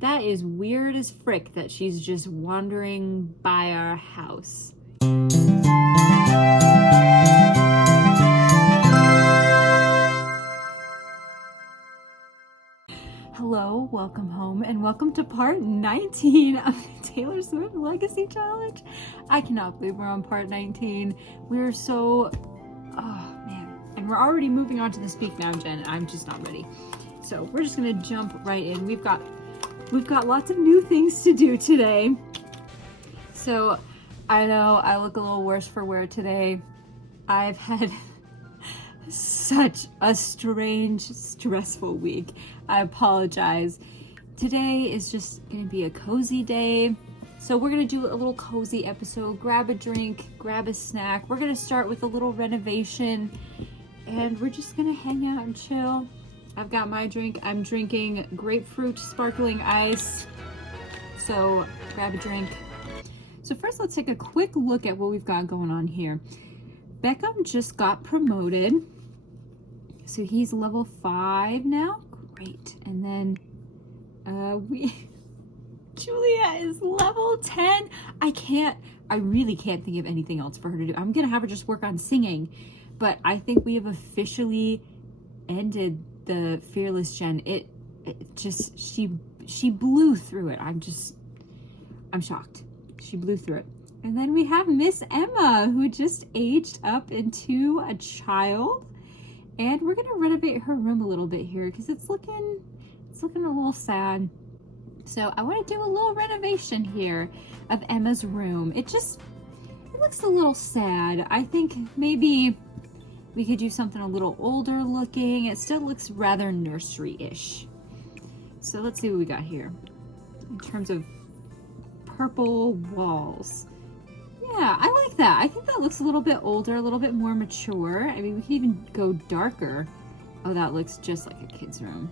That is weird as frick that she's just wandering by our house. Hello, welcome home, and welcome to part 19 of the Taylor Swift Legacy Challenge. I cannot believe we're on part 19. We're so... oh, man. And we're already moving on to the Speak Now, Jen. I'm just not ready. So we're just gonna jump right in. We've got lots of new things to do today. So I know I look a little worse for wear today. I've had such a strange, stressful week. I apologize. Today is just gonna be a cozy day. So we're gonna do a little cozy episode. Grab a drink, grab a snack. We're gonna start with a little renovation and we're just gonna hang out and chill. I've got my drink. I'm drinking grapefruit sparkling ice. So grab a drink. So first let's take a quick look at what we've got going on here. Beckham just got promoted. So he's level 5 now. Great. And then Julia is level 10. I really can't think of anything else for her to do. I'm gonna have her just work on singing. But I think we have officially ended the Fearless Gen. It just, she blew through it. I'm shocked. She blew through it. And then we have Miss Emma, who just aged up into a child. And we're gonna renovate her room a little bit here because it's looking a little sad. So I want to do a little renovation here of Emma's room. It looks a little sad. I think maybe we could do something a little older looking. It still looks rather nursery-ish. So let's see what we got here. In terms of purple walls. Yeah, I like that. I think that looks a little bit older, a little bit more mature. I mean, we could even go darker. Oh, that looks just like a kid's room.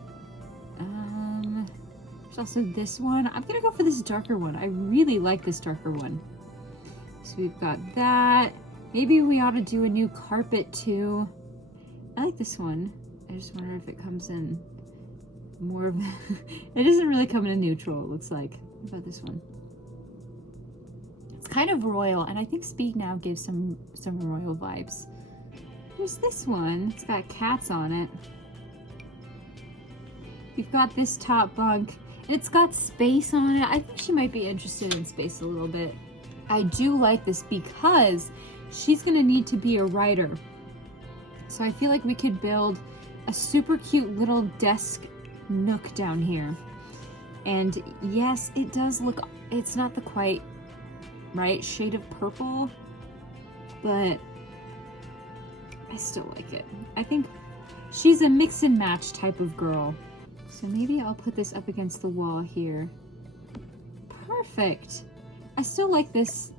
There's also this one. I'm gonna go for this darker one. I really like this darker one. So we've got that. Maybe we ought to do a new carpet too. I like this one. I just wonder if it comes in more of... it doesn't really come in a neutral, it looks like. What about this one? It's kind of royal, and I think Speak Now gives some royal vibes. There's this one. It's got cats on it. We've got this top bunk, and it's got space on it. I think she might be interested in space a little bit. I do like this because she's gonna need to be a writer. So I feel like we could build a super cute little desk nook down here. And yes, it does look, it's not the quite right shade of purple, but I still like it. I think she's a mix and match type of girl. So maybe I'll put this up against the wall here. Perfect. I still like this.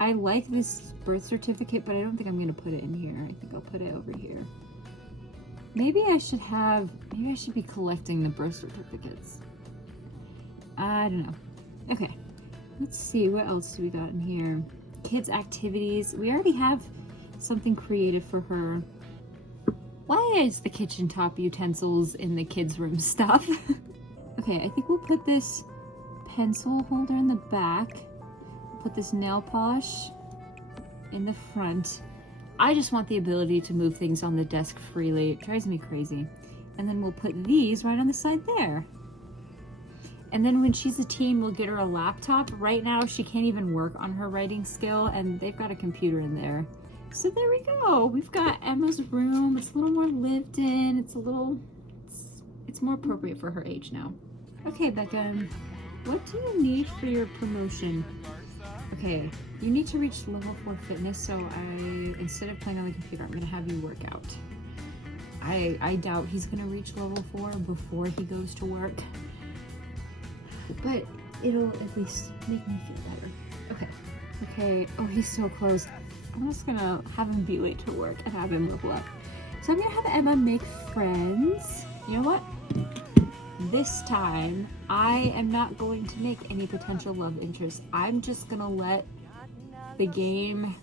I like this birth certificate, but I don't think I'm gonna put it in here. I think I'll put it over here. Maybe I should be collecting the birth certificates. I don't know. Okay, let's see, what else do we got in here? Kids activities. We already have something creative for her. Why is the kitchen top utensils in the kids' room stuff? Okay, I think we'll put this pencil holder in the back. Put this nail polish in the front. I just want the ability to move things on the desk freely. It drives me crazy. And then we'll put these right on the side there. And then when she's a teen, we'll get her a laptop. Right now, she can't even work on her writing skill, and they've got a computer in there. So there we go. We've got Emma's room. It's a little more lived in. It's more appropriate for her age now. Okay, Becca, what do you need for your promotion? Okay, you need to reach level 4 fitness, so instead of playing on the computer, I'm gonna have you work out. I doubt he's gonna reach level 4 before he goes to work, but it'll at least make me feel better. Okay, oh, he's so close. I'm just gonna have him be late to work and have him level up. So I'm gonna have Emma make friends. You know what? This time, I am not going to make any potential love interest. I'm just gonna let the game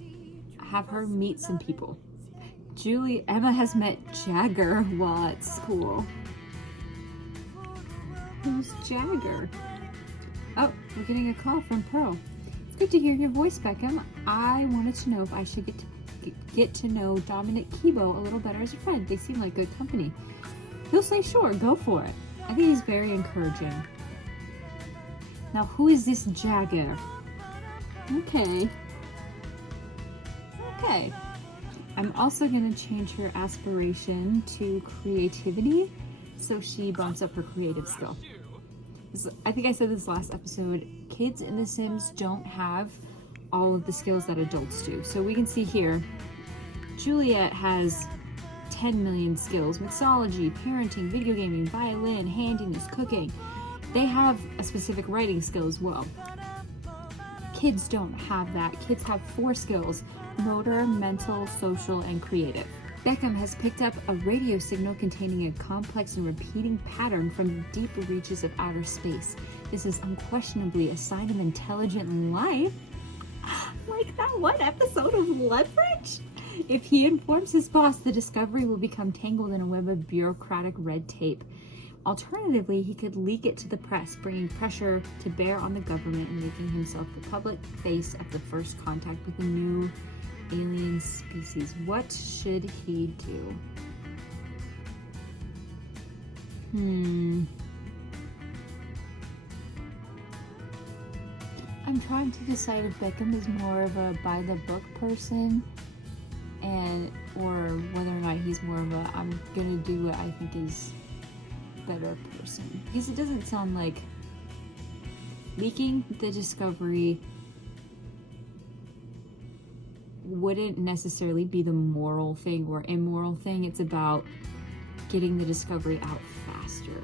have her meet some people. Emma has met Jagger while at school. Who's Jagger? Oh, we're getting a call from Pearl. It's good to hear your voice, Beckham. I wanted to know if I should get to know Dominic Kibo a little better as a friend. They seem like good company. He'll say sure, go for it. I think he's very encouraging. Now, who is this Jagger? Okay. Okay. I'm also going to change her aspiration to creativity so she bumps up her creative skill. I think I said this last episode, kids in The Sims don't have all of the skills that adults do. So we can see here, Juliet has 10 million skills: mixology, parenting, video gaming, violin, handiness, cooking. They have a specific writing skill as well. Kids don't have that. Kids have 4 skills: motor, mental, social, and creative. Beckham has picked up a radio signal containing a complex and repeating pattern from the deep reaches of outer space. This is unquestionably a sign of intelligent life. Like that one episode of Leverage? If he informs his boss, the discovery will become tangled in a web of bureaucratic red tape. Alternatively, he could leak it to the press, bringing pressure to bear on the government and making himself the public face of the first contact with a new alien species. What should he do? I'm trying to decide if Beckham is more of a by the book person or whether or not he's more of a I'm gonna do what I think is better person. Because it doesn't sound like leaking the discovery wouldn't necessarily be the moral thing or immoral thing. It's about getting the discovery out faster.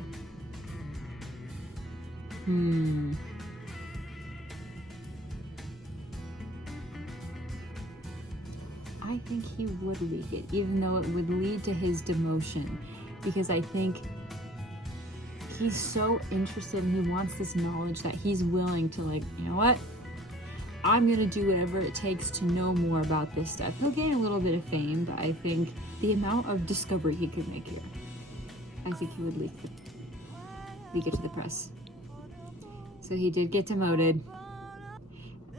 I think he would leak it, even though it would lead to his demotion, because I think he's so interested and he wants this knowledge that he's willing to, like, you know what? I'm gonna do whatever it takes to know more about this stuff. He'll gain a little bit of fame, but I think the amount of discovery he could make here, I think he would leak it to the press. So he did get demoted.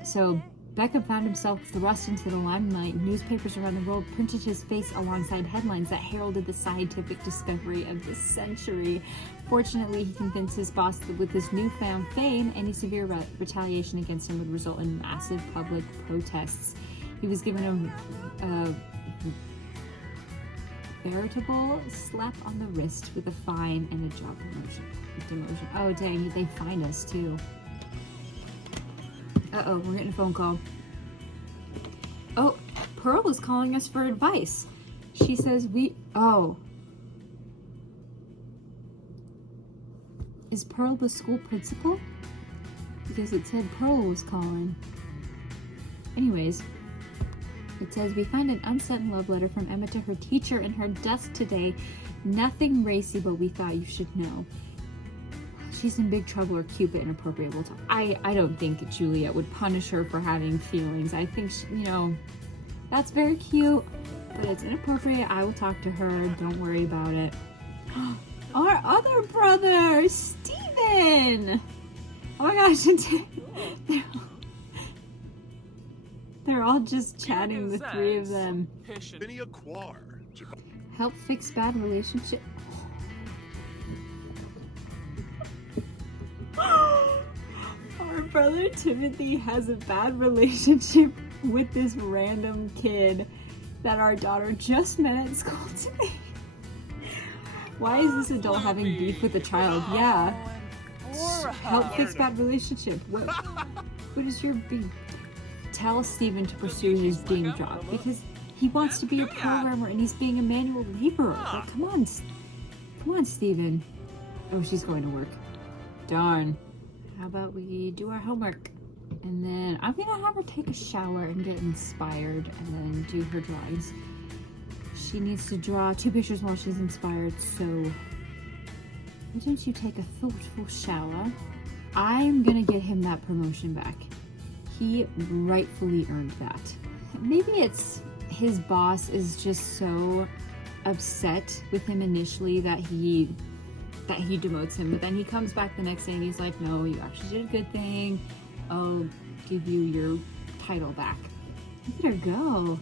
So Beckham found himself thrust into the limelight. Newspapers around the world printed his face alongside headlines that heralded the scientific discovery of the century. Fortunately, he convinced his boss that with his newfound fame, any severe retaliation against him would result in massive public protests. He was given a veritable slap on the wrist with a fine and a job demotion. Oh dang, they fined us too. Uh-oh, we're getting a phone call. Oh, Pearl is calling us for advice. She says Is Pearl the school principal? Because it said Pearl was calling. Anyways, it says, we find an unsent love letter from Emma to her teacher in her desk today. Nothing racy, but we thought you should know. She's in big trouble or cute but inappropriate. We'll talk. I don't think Juliet would punish her for having feelings. I think, that's very cute, but it's inappropriate. I will talk to her. Don't worry about it. Our other brother, Steven! Oh my gosh, they're all just chatting, the 3 of them. Help fix bad relationship. Our brother Timothy has a bad relationship with this random kid that our daughter just met at school today. Why is this adult having beef with a child? Yeah. Help fix bad relationship. What is your beef? Tell Steven to pursue his dream job because he wants to be a programmer and he's being a manual laborer. Like, come on, Steven. Oh, she's going to work. Darn. How about we do our homework? And then I'm gonna have her take a shower and get inspired and then do her drawings. She needs to draw 2 pictures while she's inspired, so why don't you take a thoughtful shower? I'm gonna get him that promotion back. He rightfully earned that. Maybe it's his boss is just so upset with him initially that he that he demotes him. But then he comes back the next day and he's like, no, you actually did a good thing. I'll give you your title back. Look at her go.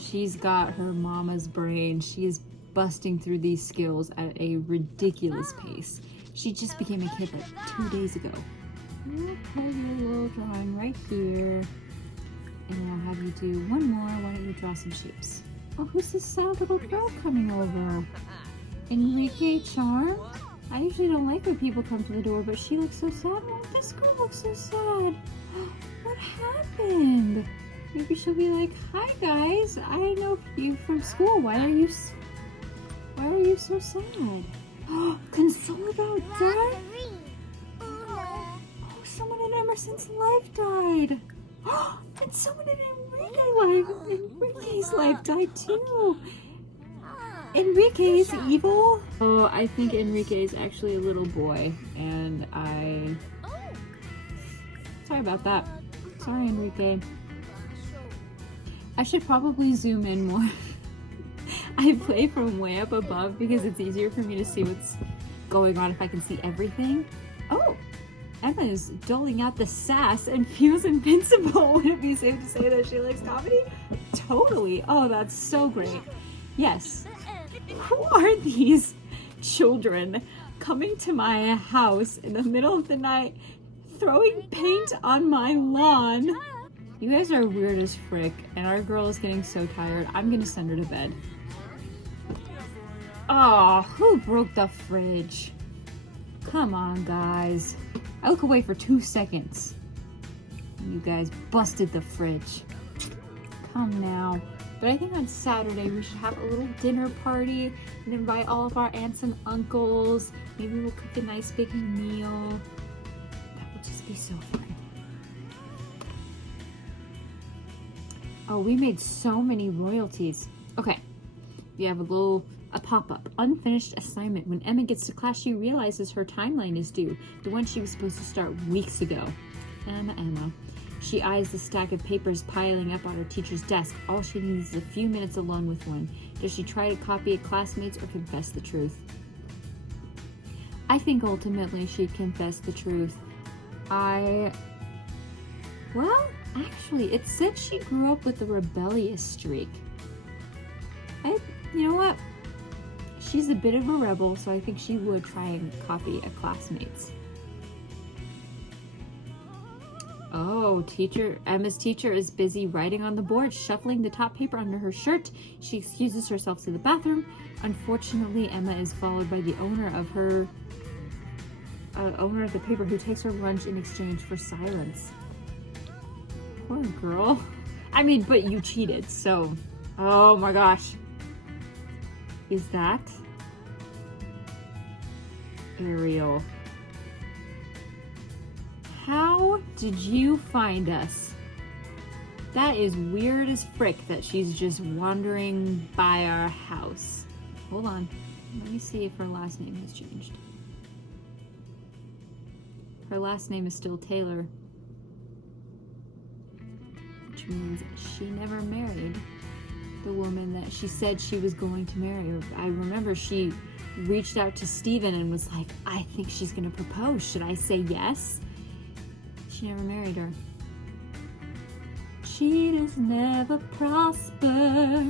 She's got her mama's brain. She is busting through these skills at a ridiculous pace. She just became a kid like 2 days ago. I'll have your little drawing right here. And I'll have you do one more. Why don't you draw some shapes? Oh, who's this sad little girl coming over? Enrique Charm? I usually don't like when people come to the door, but she looks so sad. Oh, this girl looks so sad. What happened? Maybe she'll be like, hi guys, I know you from school. Why are you so sad? Console about death? Oh, someone in Emerson's life died. And someone in Enrique's life died too. Enrique's evil? Oh, I think Enrique is actually a little boy, and sorry about that. Sorry, Enrique. I should probably zoom in more. I play from way up above because it's easier for me to see what's going on if I can see everything. Oh, Emma is doling out the sass and feels invincible. Would it be safe to say that she likes comedy? Totally. Oh, that's so great. Yes. Who are these children coming to my house in the middle of the night, throwing paint on my lawn? You guys are weird as frick, and our girl is getting so tired. I'm gonna send her to bed. Oh, who broke the fridge? Come on, guys. I look away for 2 seconds. You guys busted the fridge. Come now. But I think on Saturday we should have a little dinner party and invite all of our aunts and uncles. Maybe we'll cook a nice big meal. That would just be so fun. Oh, we made so many royalties. Okay, we have a pop-up. Unfinished assignment. When Emma gets to class, she realizes her timeline is due. The one she was supposed to start weeks ago. Emma. She eyes the stack of papers piling up on her teacher's desk. All she needs is a few minutes alone with one. Does she try to copy a classmate's or confess the truth? I think ultimately she'd confess the truth. Well, actually, it said she grew up with a rebellious streak. You know what? She's a bit of a rebel, so I think she would try and copy a classmate's. Oh, Emma's teacher is busy writing on the board, shuffling the top paper under her shirt. She excuses herself to the bathroom. Unfortunately, Emma is followed by the owner of the paper, who takes her lunch in exchange for silence. Poor girl. I mean, but you cheated, so... Oh my gosh. Is that Ariel? How did you find us? That is weird as frick that she's just wandering by our house. Hold on. Let me see if her last name has changed. Her last name is still Taylor, which means she never married the woman that she said she was going to marry. I remember she reached out to Steven and was like, I think she's gonna propose. Should I say yes? She never married her. Cheaters never prosper.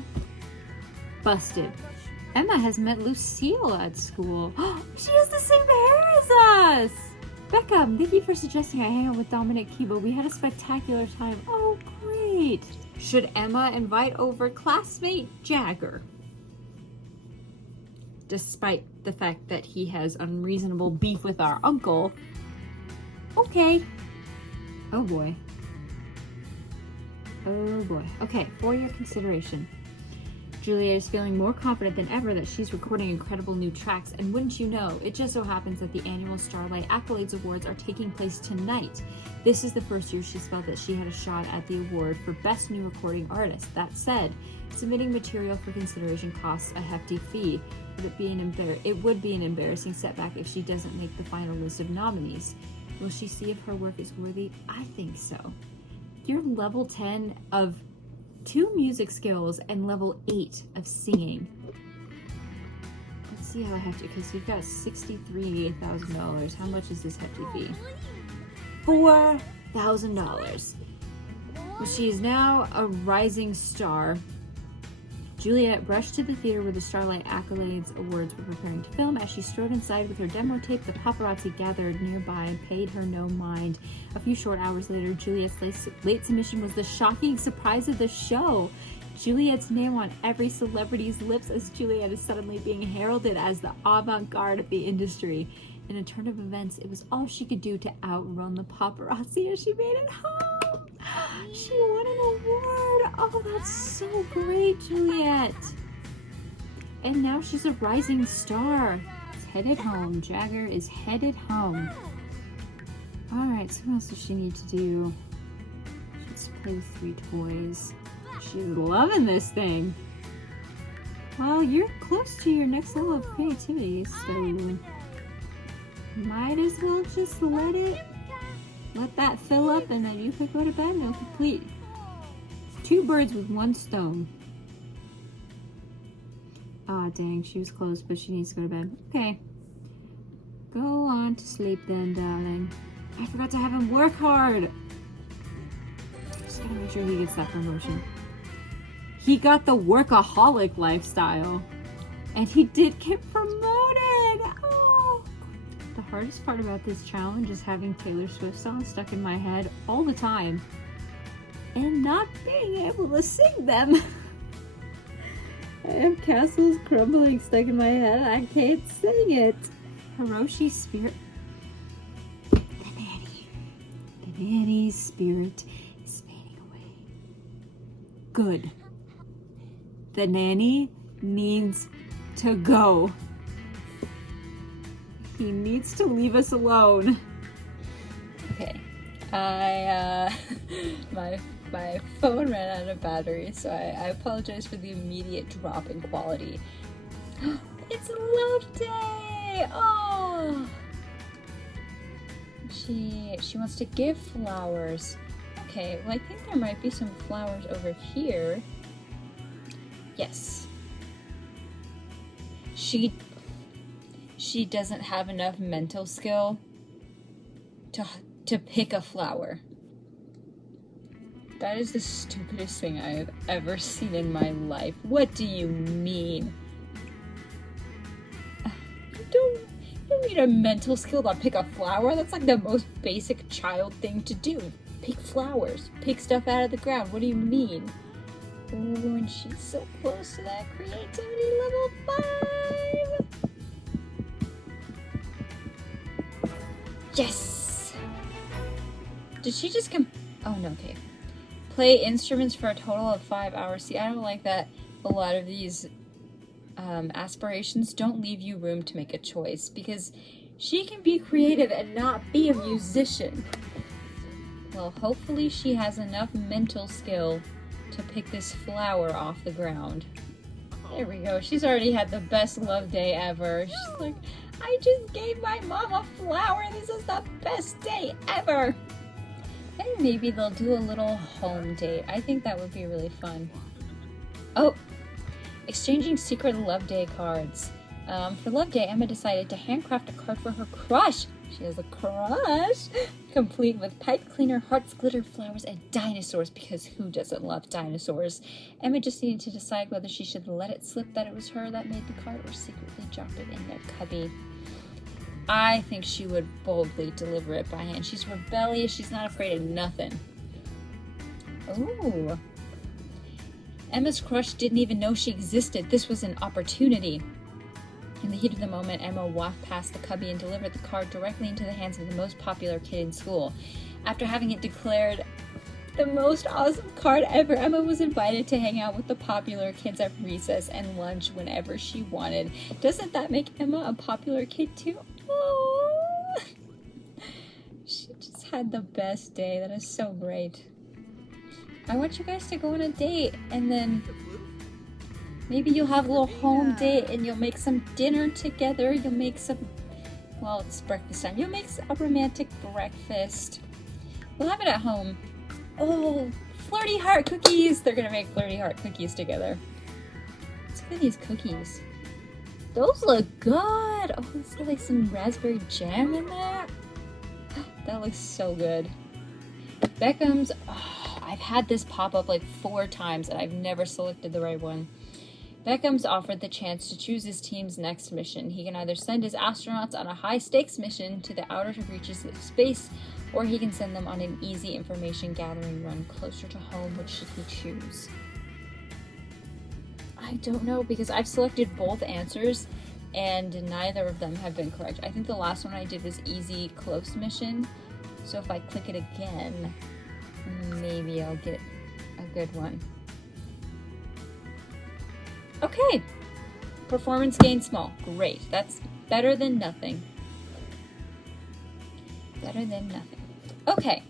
Busted. Emma has met Lucille at school. She has the same hair as us! Becca, thank you for suggesting I hang out with Dominic Kiba. We had a spectacular time. Oh, great. Should Emma invite over classmate Jagger? Despite the fact that he has unreasonable beef with our uncle. Okay. Oh boy. Oh boy. Okay, for your consideration. Juliet is feeling more confident than ever that she's recording incredible new tracks, and wouldn't you know, it just so happens that the annual Starlight Accolades Awards are taking place tonight. This is the first year she's felt that she had a shot at the award for Best New Recording Artist. That said, submitting material for consideration costs a hefty fee. It would be an embarrassing setback if she doesn't make the final list of nominees. Will she see if her work is worthy? I think so. You're level 10 of 2 music skills and level 8 of singing. Let's see how hefty, because you've got $63,000. How much is this hefty fee? $4,000. Well, she is now a rising star. Juliet rushed to the theater where the Starlight Accolades Awards were preparing to film. As she strode inside with her demo tape, the paparazzi gathered nearby and paid her no mind. A few short hours later, Juliet's late submission was the shocking surprise of the show. Juliet's name on every celebrity's lips as Juliet is suddenly being heralded as the avant-garde of the industry. In a turn of events, it was all she could do to outrun the paparazzi as she made it home. She won an award. Oh, that's so great, Juliet. And now she's a rising star. She's headed home. Jagger is headed home. All right, so what else does she need to do? She's play with 3 toys. She's loving this thing. Well, you're close to your next level of creativity, so might as well just let that fill up, and then you could go to bed and it'll complete 2 birds with 1 stone. Ah, dang, she was close, but she needs to go to bed. Okay. Go on to sleep then, darling. I forgot to have him work hard. Just gotta make sure he gets that promotion. He got the workaholic lifestyle. And he did get promoted. Oh. The hardest part about this challenge is having Taylor Swift songs stuck in my head all the time. And not being able to sing them. I have Castles Crumbling stuck in my head. I can't sing it. Hiroshi's spirit. The nanny's spirit is fading away. Good. The nanny needs to go. He needs to leave us alone. Okay. My phone ran out of battery, so I apologize for the immediate drop in quality. It's Love Day! Oh! She wants to give flowers. Okay, well I think there might be some flowers over here. Yes. She doesn't have enough mental skill to pick a flower. That is the stupidest thing I have ever seen in my life. What do you mean? You don't need a mental skill to pick a flower. That's like the most basic child thing to do. Pick flowers. Pick stuff out of the ground. What do you mean? Oh, and she's so close to that creativity level 5. Yes! Did she just oh no, okay. Play instruments for a total of 5 hours. See, I don't like that a lot of these aspirations don't leave you room to make a choice, because she can be creative and not be a musician. Well, hopefully she has enough mental skill to pick this flower off the ground. There we go. She's already had the best love day ever. She's like, I just gave my mom a flower. This is the best day ever. And maybe they'll do a little home date. I think that would be really fun. Oh, exchanging secret Love Day cards. For Love Day, Emma decided to handcraft a card for her crush. She has a crush, complete with pipe cleaner, hearts, glitter, flowers, and dinosaurs, because who doesn't love dinosaurs? Emma just needed to decide whether she should let it slip that it was her that made the card or secretly drop it in their cubby. I think she would boldly deliver it by hand. She's rebellious. She's not afraid of nothing. Ooh. Emma's crush didn't even know she existed. This was an opportunity. In the heat of the moment, Emma walked past the cubby and delivered the card directly into the hands of the most popular kid in school. After having it declared the most awesome card ever, Emma was invited to hang out with the popular kids at recess and lunch whenever she wanted. Doesn't that make Emma a popular kid too? Oh, she just had the best day. That is so great. I want you guys to go on a date, and then maybe you'll have a little home date and you'll make some dinner together. You'll make some, well, it's breakfast time. You'll make a romantic breakfast. We'll have it at home. Oh, flirty heart cookies. They're gonna make flirty heart cookies together. Let's look at these cookies. Those look good. Oh, let's get like some raspberry jam in there. That looks so good. Beckham's, oh, I've had this pop up like 4 times and I've never selected the right one. Beckham's offered the chance to choose his team's next mission. He can either send his astronauts on a high-stakes mission to the outer reaches of space, or he can send them on an easy information-gathering run closer to home. Which should he choose? I don't know, because I've selected both answers, and neither of them have been correct. I think the last one I did was easy close mission, so if I click it again, maybe I'll get a good one. Okay, performance gain small. Great, that's better than nothing. Better than nothing. Okay,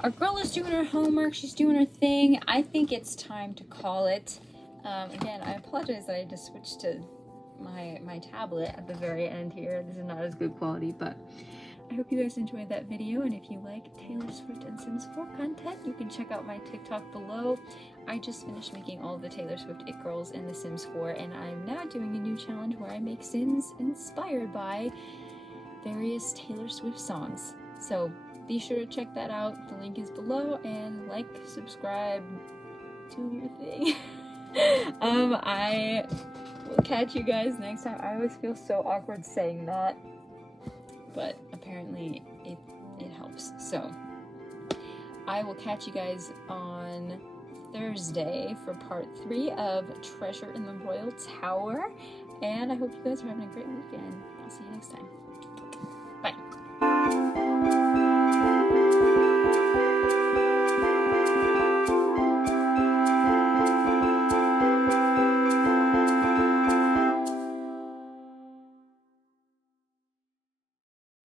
our girl is doing her homework. She's doing her thing. I think it's time to call it. Again, I apologize that I just switched to my tablet at the very end here. This is not as good quality, but I hope you guys enjoyed that video, and if you like Taylor Swift and Sims 4 content, you can check out my TikTok below. I just finished making all the Taylor Swift It Girls in The Sims 4, and I'm now doing a new challenge where I make Sims inspired by various Taylor Swift songs. So be sure to check that out. The link is below, and like, subscribe, do your thing. I will catch you guys next time. I always feel so awkward saying that, but apparently it helps. So I will catch you guys on Thursday for part 3 of Treasure in the Royal Tower, and I hope you guys are having a great weekend. I'll see you next time.